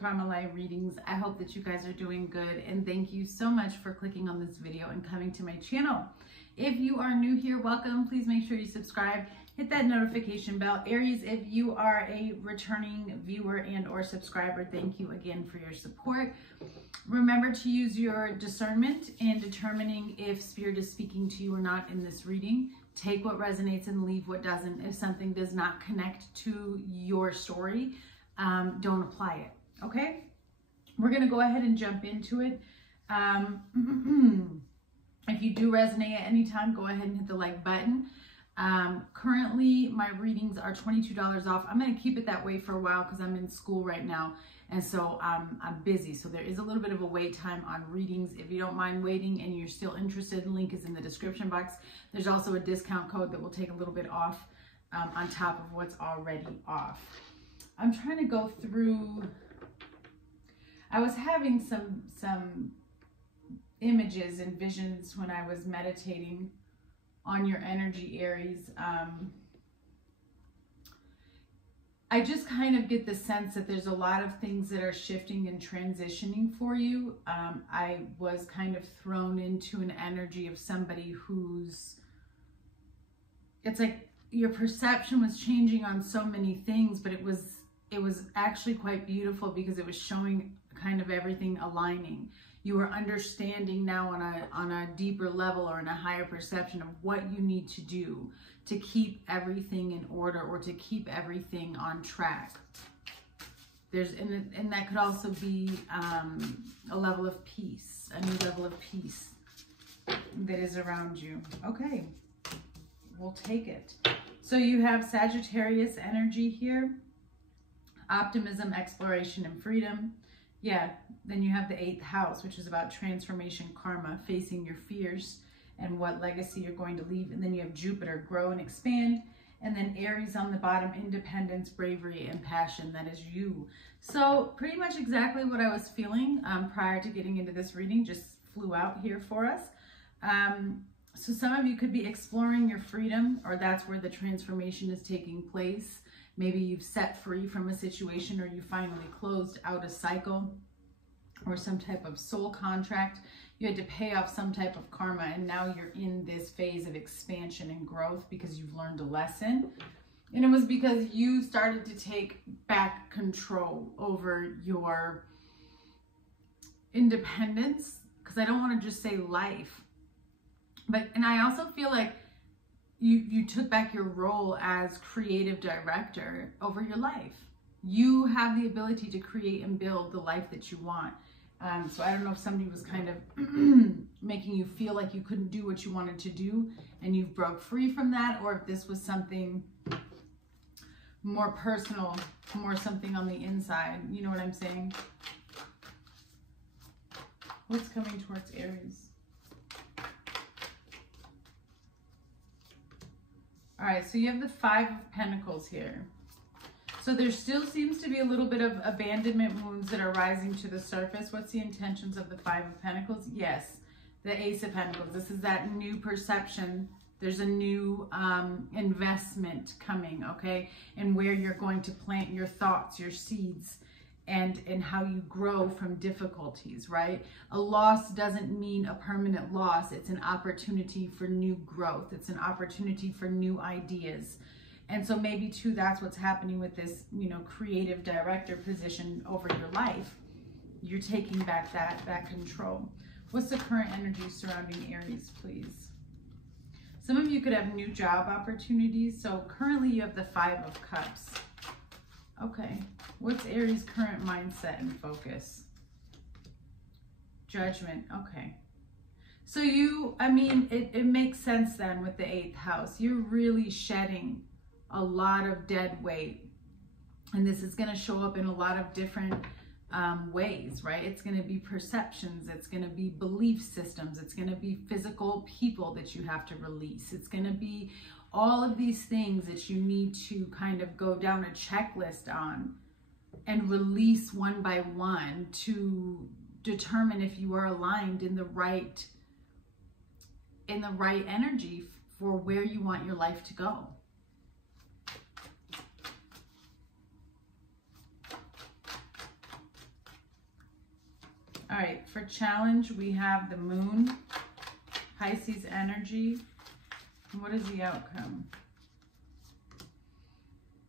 Karma Live readings. I hope that you guys are doing good, and thank you so much for clicking on this video and coming to my channel. If you are new here, welcome. Please make sure you subscribe, hit that notification bell. Aries, if you are a returning viewer and or subscriber, thank you again for your support. Remember to use your discernment in determining if Spirit is speaking to you or not in this reading. Take what resonates and leave what doesn't. If something does not connect to your story, don't apply it, okay? We're going to go ahead and jump into it. If you do resonate at any time, go ahead and hit the like button. Currently, my readings are $22 off. I'm going to keep it that way for a while because I'm in school right now, and so I'm busy. So there is a little bit of a wait time on readings. If you don't mind waiting and you're still interested, the link is in the description box. There's also a discount code that will take a little bit off on top of what's already off. I'm trying to go through, I was having some images and visions when I was meditating on your energy, Aries. I just kind of get the sense that there's a lot of things that are shifting and transitioning for you. I was kind of thrown into an energy of somebody who's, it's like your perception was changing on so many things, but it was actually quite beautiful because it was showing kind of everything aligning. You are understanding now on a deeper level or in a higher perception of what you need to do to keep everything in order or to keep everything on track. And that could also be a level of peace, a new level of peace that is around you. Okay, we'll take it. So you have Sagittarius energy here, optimism, exploration, and freedom. Yeah, then you have the 8th house, which is about transformation, karma, facing your fears, and what legacy you're going to leave. And then you have Jupiter, grow and expand. And then Aries on the bottom, independence, bravery, and passion. That is you. So pretty much exactly what I was feeling prior to getting into this reading just flew out here for us. So some of you could be exploring your freedom, or that's where the transformation is taking place. Maybe you've set free from a situation, or you finally closed out a cycle or some type of soul contract. You had to pay off some type of karma, and now you're in this phase of expansion and growth because you've learned a lesson. And it was because you started to take back control over your independence, because I don't want to just say life. And I also feel like you took back your role as creative director over your life. You have the ability to create and build the life that you want. So I don't know if somebody was kind of making you feel like you couldn't do what you wanted to do and you broke free from that, or if this was something more personal, more something on the inside. You know what I'm saying? What's coming towards Aries? All right, so you have the 5 of Pentacles here. So there still seems to be a little bit of abandonment wounds that are rising to the surface. What's the intentions of the 5 of Pentacles? Yes, the Ace of Pentacles. This is that new perception. There's a new investment coming, okay? And where you're going to plant your thoughts, your seeds, and how you grow from difficulties, right? A loss doesn't mean a permanent loss. It's an opportunity for new growth. It's an opportunity for new ideas. And so maybe too, that's what's happening with this, you know, creative director position over your life. You're taking back that control. What's the current energy surrounding Aries, please? Some of you could have new job opportunities. So currently you have the 5 of Cups. Okay, what's Aries' current mindset and focus? Judgment, okay. So it makes sense then with the 8th house. You're really shedding a lot of dead weight. And this is going to show up in a lot of different ways, right? It's going to be perceptions. It's going to be belief systems. It's going to be physical people that you have to release. It's going to be all of these things that you need to kind of go down a checklist on and release one by one to determine if you are aligned in the right energy for where you want your life to go. All right, for challenge, we have the moon, Pisces energy. What is the outcome?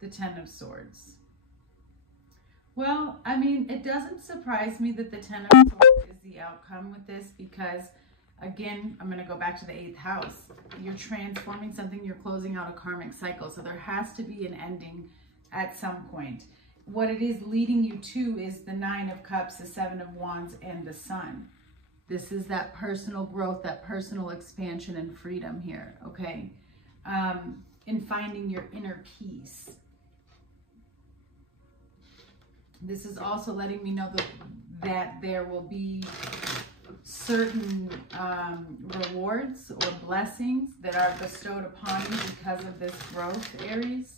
The Ten of Swords. Well, I mean, it doesn't surprise me that the Ten of Swords is the outcome with this because, again, I'm going to go back to the 8th house. You're transforming something. You're closing out a karmic cycle. So there has to be an ending at some point. What it is leading you to is the 9 of Cups, the 7 of Wands, and the Sun. This is that personal growth, that personal expansion and freedom here, okay? In finding your inner peace. This is also letting me know that there will be certain rewards or blessings that are bestowed upon you because of this growth, Aries.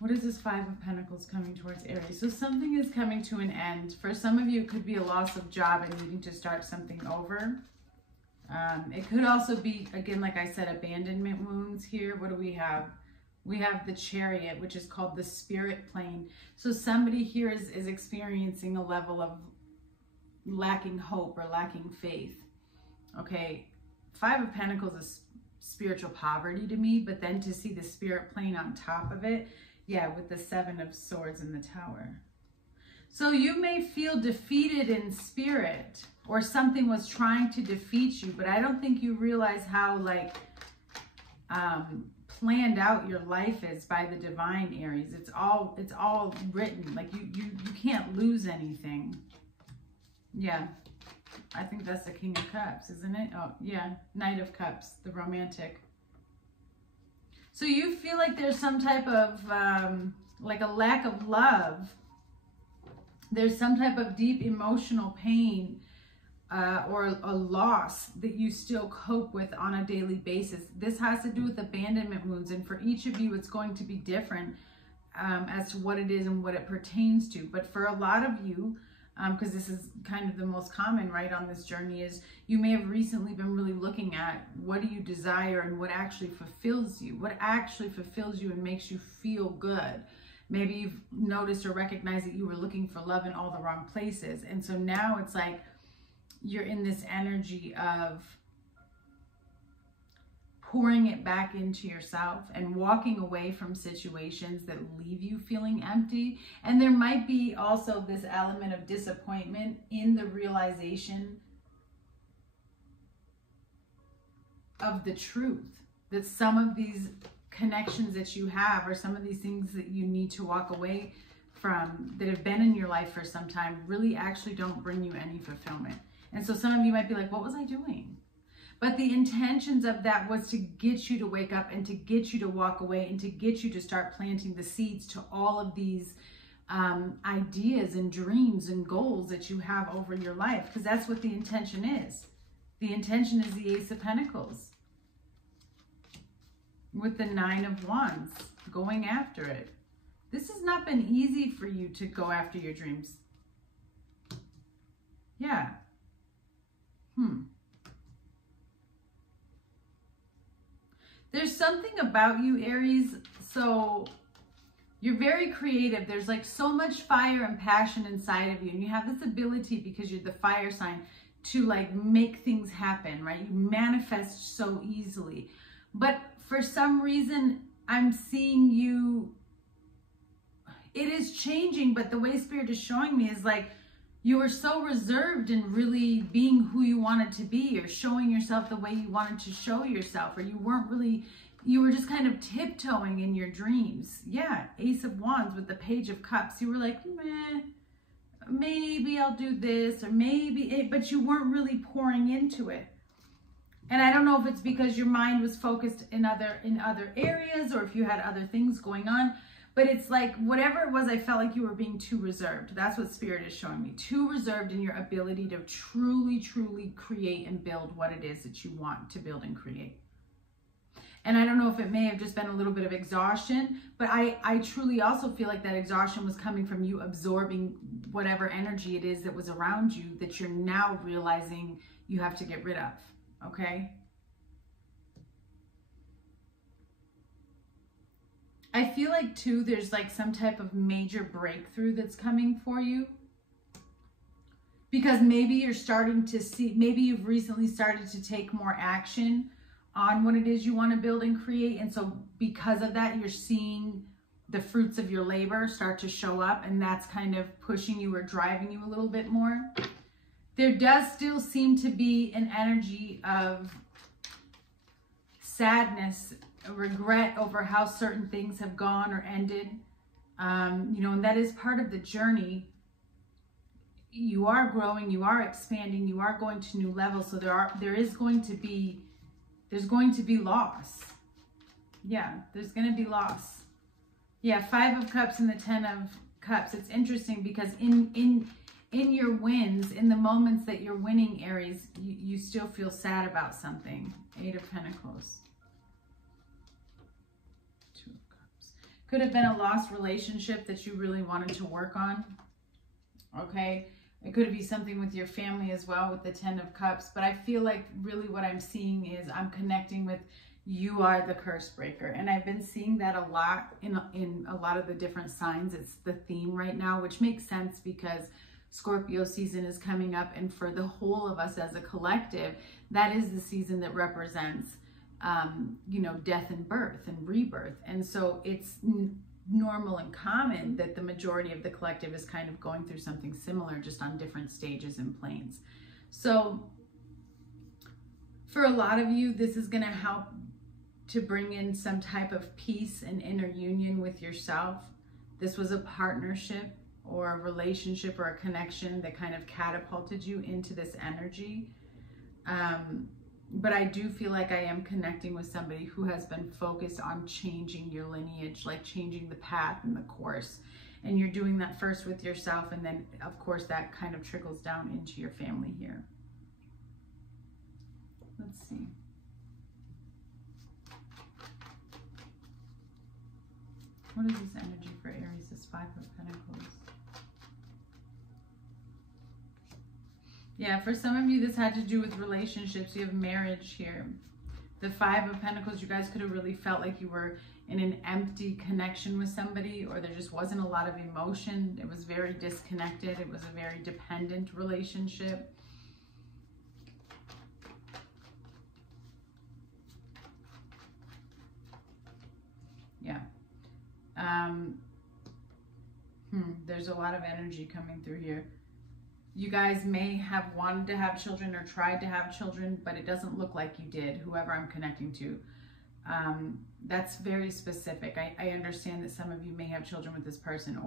What is this 5 of Pentacles coming towards Aries? So something is coming to an end. For some of you, it could be a loss of job and needing to start something over. It could also be, again, like I said, abandonment wounds here. What do we have? We have the Chariot, which is called the spirit plane. So somebody here is experiencing a level of lacking hope or lacking faith. Okay, 5 of Pentacles is spiritual poverty to me, but then to see the spirit plane on top of it, yeah, with the 7 of Swords in the Tower. So you may feel defeated in spirit, or something was trying to defeat you, but I don't think you realize how, like, planned out your life is by the divine, Aries. It's all written. Like, you can't lose anything. Yeah, I think that's the King of Cups, isn't it? Oh, yeah, Knight of Cups, the romantic. So you feel like there's some type of, like a lack of love. There's some type of deep emotional pain or a loss that you still cope with on a daily basis. This has to do with abandonment wounds. And for each of you, it's going to be different as to what it is and what it pertains to. But for a lot of you, because this is kind of the most common, right, on this journey, is you may have recently been really looking at what do you desire and what actually fulfills you, what actually fulfills you and makes you feel good. Maybe you've noticed or recognized that you were looking for love in all the wrong places. And so now it's like you're in this energy of pouring it back into yourself and walking away from situations that leave you feeling empty. And there might be also this element of disappointment in the realization of the truth, that some of these connections that you have or some of these things that you need to walk away from that have been in your life for some time really actually don't bring you any fulfillment. And so some of you might be like, what was I doing? But the intentions of that was to get you to wake up and to get you to walk away and to get you to start planting the seeds to all of these ideas and dreams and goals that you have over your life. Because that's what the intention is. The intention is the Ace of Pentacles with the 9 of Wands, going after it. This has not been easy for you to go after your dreams. Yeah. There's something about you, Aries. So you're very creative. There's like so much fire and passion inside of you. And you have this ability, because you're the fire sign, to like make things happen, right? You manifest so easily. But for some reason, I'm seeing you, it is changing, but the way Spirit is showing me is like, you were so reserved in really being who you wanted to be, or showing yourself the way you wanted to show yourself, or you weren't really, you were just kind of tiptoeing in your dreams. Yeah, Ace of Wands with the Page of Cups. You were like, meh, maybe I'll do this, or maybe it, but you weren't really pouring into it. And I don't know if it's because your mind was focused in other areas, or if you had other things going on. But it's like, whatever it was, I felt like you were being too reserved. That's what Spirit is showing me. Too reserved in your ability to truly, truly create and build what it is that you want to build and create. And I don't know if it may have just been a little bit of exhaustion, but I truly also feel like that exhaustion was coming from you absorbing whatever energy it is that was around you that you're now realizing you have to get rid of, okay? I feel like too, there's like some type of major breakthrough that's coming for you. because maybe you're starting to see, maybe you've recently started to take more action on what it is you want to build and create. And so because of that, you're seeing the fruits of your labor start to show up, and that's kind of pushing you or driving you a little bit more. There does still seem to be an energy of sadness, regret over how certain things have gone or ended. You know, and that is part of the journey. You are growing, you are expanding, you are going to new levels. So there's going to be loss. Yeah, there's going to be loss. Yeah, 5 of Cups and the 10 of Cups. It's interesting because in your wins, in the moments that you're winning, Aries, you still feel sad about something. 8 of Pentacles. 2 of Cups. Could have been a lost relationship that you really wanted to work on. Okay. It could be something with your family as well with the 10 of Cups. But I feel like really what I'm seeing is I'm connecting with you are the curse breaker. And I've been seeing that a lot in a lot of the different signs. It's the theme right now, which makes sense because Scorpio season is coming up. And for the whole of us as a collective, that is the season that represents, you know, death and birth and rebirth. And so it's normal and common that the majority of the collective is kind of going through something similar, just on different stages and planes. So for a lot of you, this is going to help to bring in some type of peace and inner union with yourself. This was a partnership or a relationship or a connection that kind of catapulted you into this energy. But I do feel like I am connecting with somebody who has been focused on changing your lineage, like changing the path and the course. And you're doing that first with yourself. And then, of course, that kind of trickles down into your family here. Let's see. What is this energy for Aries? This 5 of Pentacles. Yeah, for some of you, this had to do with relationships. You have marriage here. The 5 of Pentacles, you guys could have really felt like you were in an empty connection with somebody, or there just wasn't a lot of emotion. It was very disconnected. It was a very dependent relationship. Yeah. There's a lot of energy coming through here. You guys may have wanted to have children or tried to have children, but it doesn't look like you did, whoever I'm connecting to. That's very specific. I understand that some of you may have children with this person,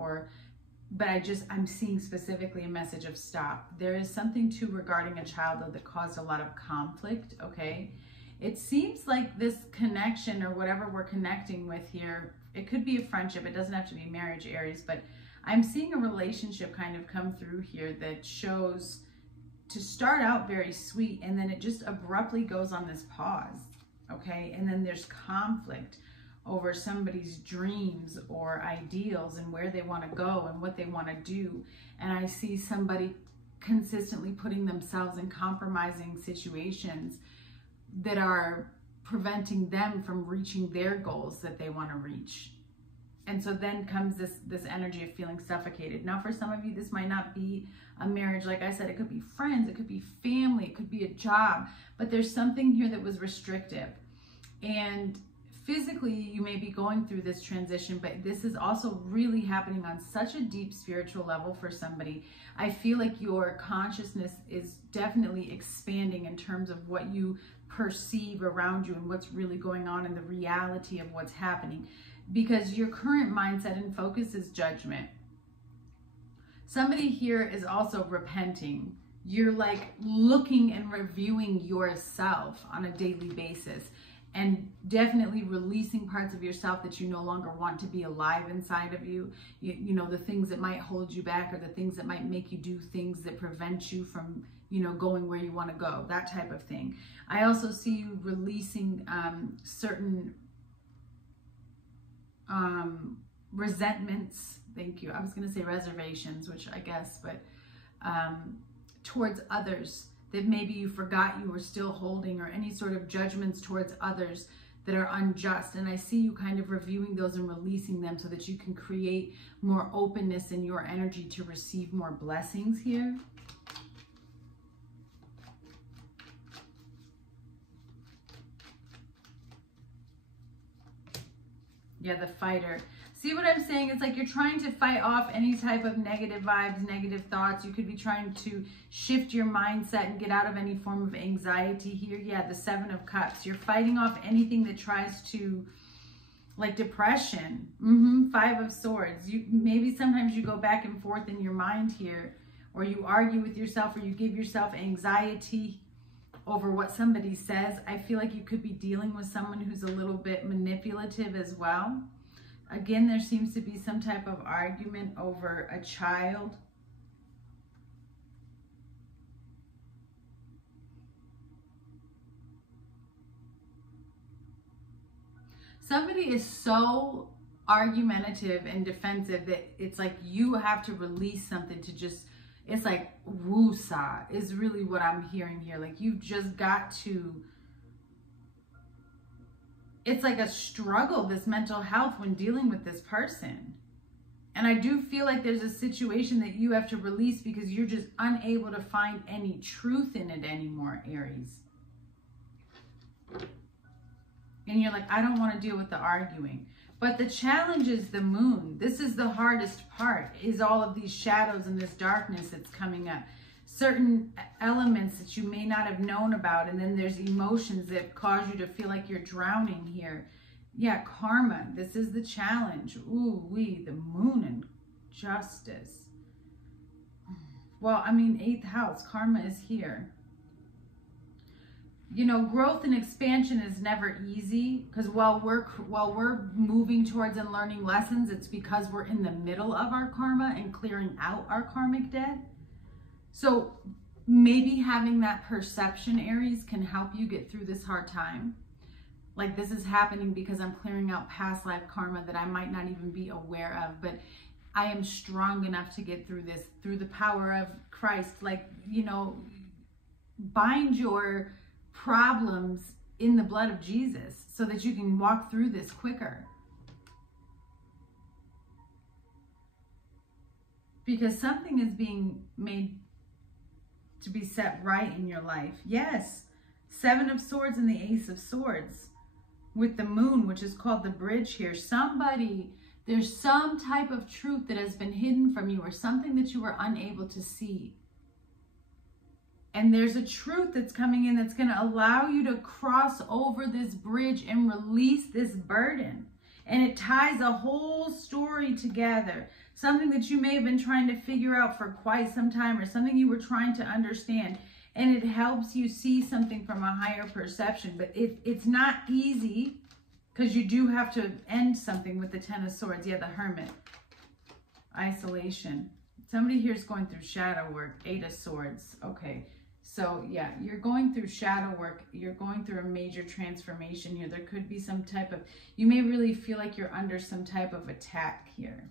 but I'm seeing specifically a message of stop. There is something too regarding a child though that caused a lot of conflict, okay? It seems like this connection or whatever we're connecting with here, it could be a friendship. It doesn't have to be marriage, Aries, but I'm seeing a relationship kind of come through here that shows to start out very sweet, and then it just abruptly goes on this pause, okay? And then there's conflict over somebody's dreams or ideals and where they want to go and what they want to do. And I see somebody consistently putting themselves in compromising situations that are preventing them from reaching their goals that they want to reach. And so then comes this energy of feeling suffocated. Now, for some of you, this might not be a marriage. Like I said, it could be friends, it could be family, it could be a job, but there's something here that was restrictive. And physically, you may be going through this transition, but this is also really happening on such a deep spiritual level for somebody. I feel like your consciousness is definitely expanding in terms of what you perceive around you and what's really going on in the reality of what's happening. Because your current mindset and focus is judgment. Somebody here is also repenting. You're like looking and reviewing yourself on a daily basis and definitely releasing parts of yourself that you no longer want to be alive inside of you. You know, the things that might hold you back or the things that might make you do things that prevent you from, you know, going where you want to go, that type of thing. I also see you releasing certain resentments, thank you. I was going to say reservations, which I guess, but towards others that maybe you forgot you were still holding, or any sort of judgments towards others that are unjust. And I see you kind of reviewing those and releasing them so that you can create more openness in your energy to receive more blessings here. Yeah, the fighter. See what I'm saying? It's like you're trying to fight off any type of negative vibes, negative thoughts. You could be trying to shift your mindset and get out of any form of anxiety here. Yeah, the 7 of Cups. You're fighting off anything that tries to, like depression. 5 of Swords. Maybe sometimes you go back and forth in your mind here, or you argue with yourself, or you give yourself anxiety over what somebody says. I feel like you could be dealing with someone who's a little bit manipulative as well. Again, there seems to be some type of argument over a child. Somebody is so argumentative and defensive that it's like you have to release something to just, it's like woosah is really what I'm hearing here. Like you've just got to, it's like a struggle, this mental health when dealing with this person. And I do feel like there's a situation that you have to release because you're just unable to find any truth in it anymore, Aries. And you're like, I don't want to deal with the arguing. But the challenge is the moon. This is the hardest part, is all of these shadows and this darkness that's coming up. Certain elements that you may not have known about, and then there's emotions that cause you to feel like you're drowning here. Yeah, karma. This is the challenge. Ooh, the moon and justice. Well, I mean, 8th house, karma is here. You know, growth and expansion is never easy, because while we're moving towards and learning lessons, it's because we're in the middle of our karma and clearing out our karmic debt. So maybe having that perception, Aries, can help you get through this hard time. Like this is happening because I'm clearing out past life karma that I might not even be aware of, but I am strong enough to get through this through the power of Christ. Like, you know, bind your problems in the blood of Jesus so that you can walk through this quicker. Because something is being made to be set right in your life. Yes, 7 of Swords and the Ace of Swords with the moon, which is called the bridge here. There's some type of truth that has been hidden from you, or something that you were unable to see. And there's a truth that's coming in that's going to allow you to cross over this bridge and release this burden. And it ties a whole story together. Something that you may have been trying to figure out for quite some time, or something you were trying to understand. And it helps you see something from a higher perception. But it's not easy, because you do have to end something with the 10 of Swords. Yeah, the Hermit. Isolation. Somebody here is going through shadow work. 8 of Swords. Okay. So yeah, you're going through shadow work. You're going through a major transformation here. There could be some type of, you may really feel like you're under some type of attack here.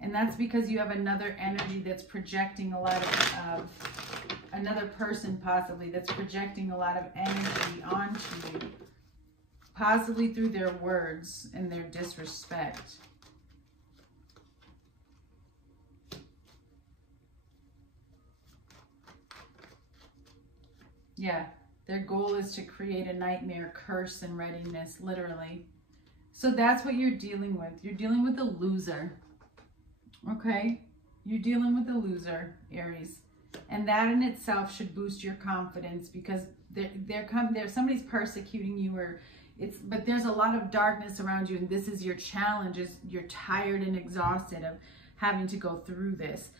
And that's because you have another energy that's projecting a lot of, another person possibly, that's projecting a lot of energy onto you. Possibly through their words and their disrespect. Yeah, their goal is to create a nightmare, curse, and readiness, literally. So that's what you're dealing with. You're dealing with a loser. Okay? You're dealing with a loser, Aries. And that in itself should boost your confidence, because somebody's persecuting you, but there's a lot of darkness around you, and this is your challenge. You're tired and exhausted of having to go through this.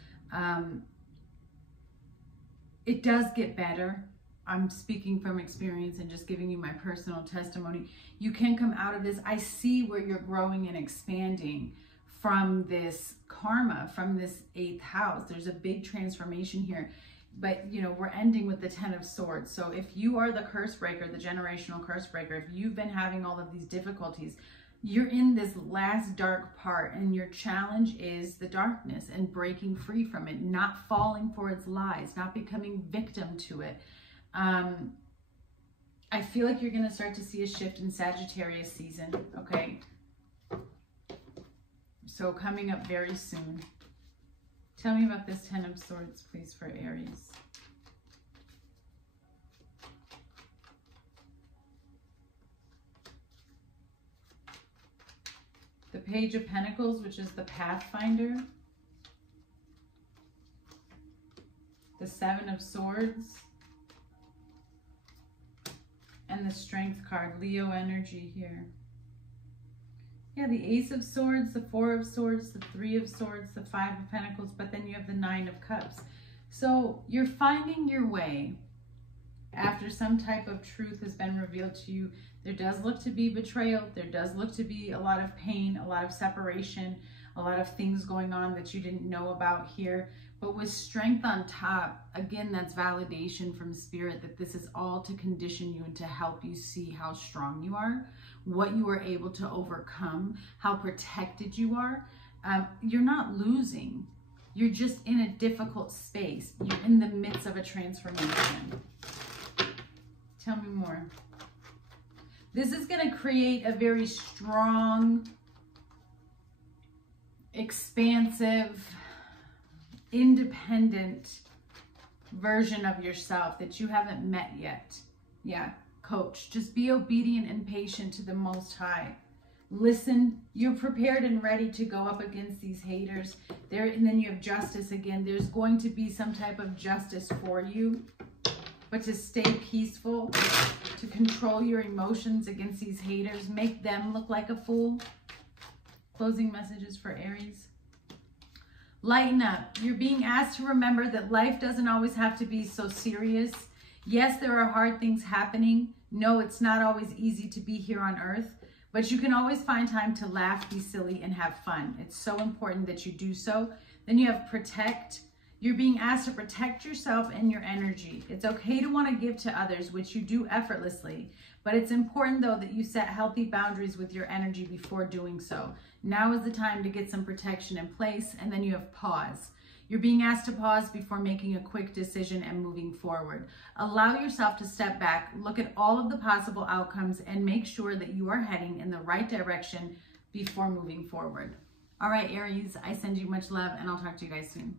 It does get better. I'm speaking from experience and just giving you my personal testimony. You can come out of this. I see where you're growing and expanding from this karma, from this 8th house. There's a big transformation here. But, you know, we're ending with the 10 of Swords. So if you are the curse breaker, the generational curse breaker, if you've been having all of these difficulties, you're in this last dark part, and your challenge is the darkness and breaking free from it, not falling for its lies, not becoming victim to it. I feel like you're going to start to see a shift in Sagittarius season, okay? So coming up very soon. Tell me about this 10 of Swords, please, for Aries. the Page of Pentacles, which is the Pathfinder. The Seven of Swords. And the Strength card, Leo energy here. Yeah, the Ace of Swords, the Four of Swords, the Three of Swords, the Five of Pentacles, but then you have the Nine of Cups. So you're finding your way after some type of truth has been revealed to you. There does look to be betrayal. There does look to be a lot of pain, a lot of separation, a lot of things going on that you didn't know about here. But with Strength on top, again, that's validation from Spirit that this is all to condition you and to help you see how strong you are, what you were able to overcome, how protected you are. You're not losing. You're just in a difficult space. You're in the midst of a transformation. Tell me more. This is going to create a very strong, expansive, independent version of yourself that you haven't met yet. Yeah, coach. Just be obedient and patient to the Most High. Listen, you're prepared and ready to go up against these haters. And then you have justice again. There's going to be some type of justice for you. But to stay peaceful, to control your emotions against these haters, make them look like a fool. Closing messages for Aries. Lighten up. You're being asked to remember that life doesn't always have to be so serious. Yes, there are hard things happening. No, it's not always easy to be here on earth. But you can always find time to laugh, be silly, and have fun. It's so important that you do so. Then you have protect. You're being asked to protect yourself and your energy. It's okay to want to give to others, which you do effortlessly. But it's important, though, that you set healthy boundaries with your energy before doing so. Now is the time to get some protection in place. And then you have pause. You're being asked to pause before making a quick decision and moving forward. Allow yourself to step back, look at all of the possible outcomes, and make sure that you are heading in the right direction before moving forward. All right, Aries, I send you much love, and I'll talk to you guys soon.